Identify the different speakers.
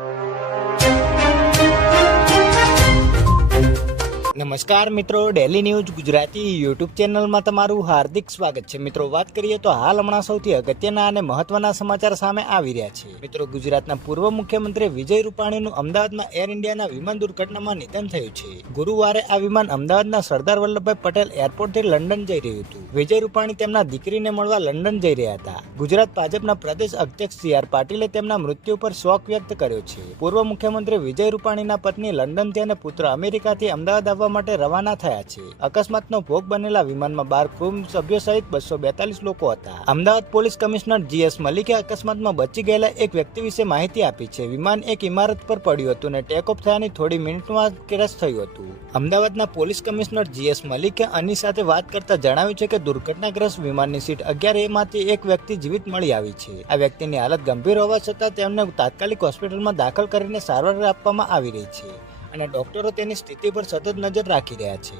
Speaker 1: you. નમસ્કાર મિત્રો daily news Gujarati YouTube ચેનલમાં તમારું હાર્દિક સ્વાગત છે. મિત્રો, વાત કરીએ તો હાલ હમણાં સૌથી અગત્યના અને મહત્વના સમાચાર સામે આવી રહ્યા છે. મિત્રો, ગુજરાતના પૂર્વ મુખ્યમંત્રી વિજય રૂપાણીનું અમદાવાદમાં એર ઇન્ડિયાના વિમાન દુર્ઘટનામાં નિધન થયું છે. ગુરુવારે આ વિમાન અમદાવાદના સરદાર વલ્લભભાઈ પટેલ એરપોર્ટથી લંડન જઈ રહ્યું હતું. વિજય રૂપાણી તેમના દીકરીને મળવા લંડન જઈ રહ્યા હતા. ગુજરાત ભાજપના પ્રદેશ અધ્યક્ષ સી આર પાટીલે તેમના મૃત્યુ પર શોક વ્યક્ત કર્યો છે. પૂર્વ મુખ્યમંત્રી વિજય રૂપાણીના પત્ની લંડનથી અને પુત્ર અમેરિકાથી અમદાવાદ આવવા માટે રવાના થયા છે. અકસ્માતનો ભોગ બનેલા વિમાનમાં બાર ક્રૂ સભ્યો સહિત બસો બેતાલીસ લોકો હતા. અમદાવાદ પોલીસ કમિશનર જીએસ મલિકે અકસ્માતમાં બચી ગયેલા એક વ્યક્તિ વિશે માહિતી આપી છે. વિમાન એક ઇમારત પર પડ્યું હતું અને ટેક ઓફ થયાની થોડી મિનિટમાં ક્રેશ થયું હતું. અમદાવાદના પોલીસ કમિશનર જીએસ મલિકે અની સાથે વાત કરતા જણાવ્યું છે કે દુર્ઘટનાગ્રસ્ત વિમાનની સીટ અગિયાર એ માંથી એક વ્યક્તિ જીવિત મળી આવી છે. આ વ્યક્તિની હાલત ગંભીર હોવા છતાં તેમને તાત્કાલિક હોસ્પિટલમાં દાખલ કરીને સારવાર આપવામાં આવી રહી છે. અને ડોક્ટરો તેની સ્થિતિ પર સતત નજર રાખી રહ્યા
Speaker 2: છે.